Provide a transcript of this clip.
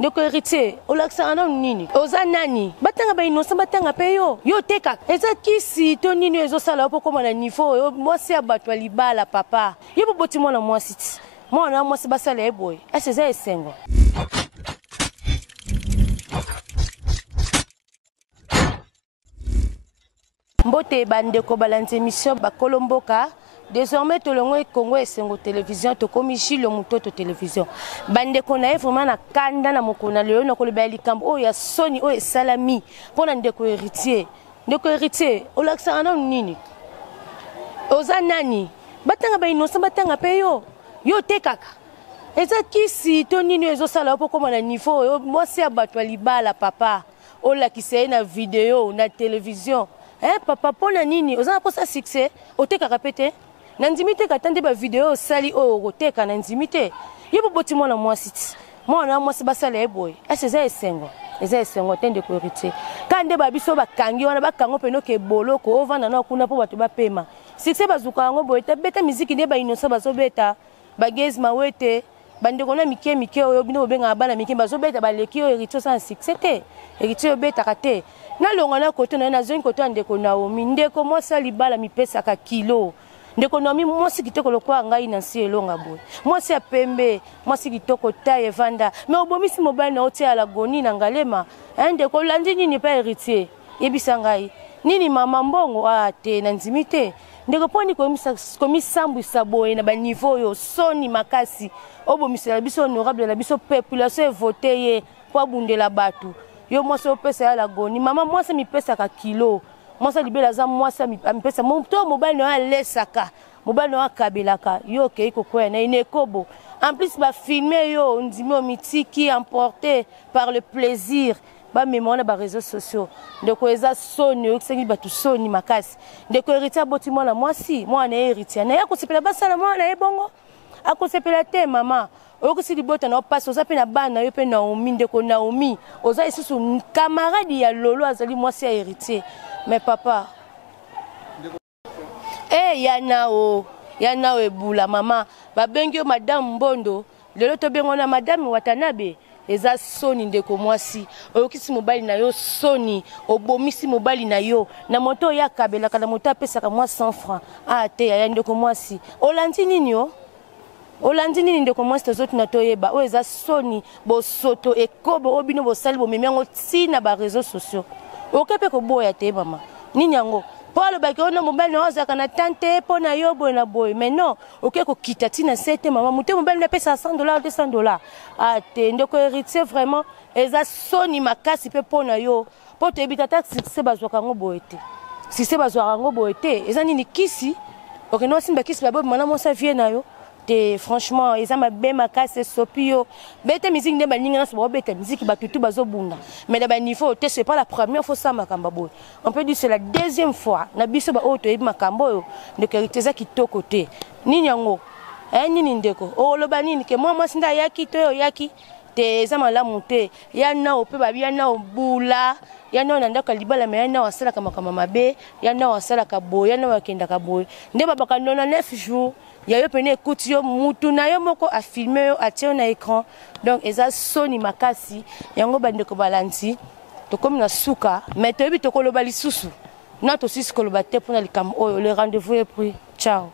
ndeko héritier olakisaka nanu nini oza nani batanga ba innocent batanga pe yo te kaka eza kisi to nini ezosala po koma na niveau oyo mwasi ya bato ya libala papa ye boboti mwana mwasi ti mwana mwasi basala ye boye ese eza esengo mbote bandeko balandi émission bakolomboka. Désormais, tout le monde Congo et Sengo télévision, tout comme Gilles Mutoto télévision. Bande qu'on a vraiment na kanda na mokona le na koleba likambo oh ya Sony oh salami pour na ndeko héritier. Ndeko héritier, olakisa na nini? Oza nani? Batanga ba innocent batanga pe yo te kaka. Eza kisi to nini ezosala po koma na niveau yo mwasi ya bato ya libala papa. Olakisa na vidéo na télévision. Papa pona nini? Oza po sa succès, o te kaka pete. Nandimite katande ba video sali o roteka nandimite yebo boti mwana mwasi mwana mwasi basala eboy eza esengo tende ko héritier kande ba biso bakangi wana bakango peno ke boloko ovanda na kuna po bato bapema succès bazuka ngo boy beta musique ne ba innocent bazobeta bagezi mawete bandeko na mike oyo bino benga bana mike bazobeta baleki o héritier sans succès te héritier obeta kate na longa na koto na zone koto ndeko Naomi ndeko mwasa libala mipesa ka kilo ndeko Naomi mwasi kitoko lokwa ngai na si elonga boy mwasi ya pembe mwasi kitoko taye vanda me obomisi mobile na otia la goni na ngalema ndeko landi nini pa héritier yebisa ngai nini mama mbongo te na nzimite ndeko poni komisambu saboye na ba niveau yo Sony makasi obomisi la biso honorable la biso population voter ye po bundela batu yo mwasi opesa ya la goni mama mwasi mipesa ka kilo mwasa libela za mwasa mipesa to mobile no lesaka mobile no kabelaka yo ke iko na inekobo en plus ba filmer yo ndimi o mitiki emporté par le plaisir ba mémoire ba réseaux sociaux ndeko eza Sony okisengi batu Sony makasi ndeko héritier boti mwana mwasi mwana héritier na yakosepela basala mwana ebongo akosepela te mama oyokosi libota na opasi oza pe na bana yo pe Naomi ndeko Naomi oza isusu camarade ya lolo azali mwasi ya héritier mais papa yanao ebula mama babengi madame Mbondo lelo to bengo na madame Watanabe eza Sony ndeko mwasi oyokisi mobali na yo Sony obomisi mobali na yo na moto ya kabela kana moto apesaka mwa 100 francs te ya ndeko mwasi olandi nini yo olandi nini ndeko mwasi tozotu na toyeba o eza Sony bosoto ekobo obino bosali bomemengo tina ba réseaux sociaux okepe ko boya te mama nini yango Paul bakona mobile na ozaka na tante po na yo boy na boy mais non oke ko kitati na sete mama muté mobile na pesa $100 $200 te ndeko héritier vraiment eza Sony makasi pe po na yo po te bitata succès bazwaka ngo boy te succès bazwaka ngo boy te eza nini kisi oke no simba kisi ba boy mana mo sa vie na yo te franchement eza mabe makasi sopio beta musique nde baninga na so beta musique batutu bazobunda mais na ba niveau te c'est pas la première fois ça makamba boy on peut dire c'est la deuxième fois na biso ba auto ebi makambo yo ndeko héritier za kitoko te nini yango nini ndeko oloba nini ke moi sinda yaki to yo yaki te eza malamu te yana ope ba yana obula yana na ndaka libala me yana wasala kama mabe yana wasala ka boy yana wakenda ka boy nde babaka 99 jours ya yo pene écoute yo mutu na yo moko a filmer yo atie na écran donc eza Sony makasi yango bandeko balanti to comme na suka mais to yebi to koloba lisusu na to sisi koloba te pona likambo oyo le rendez-vous est pris ciao.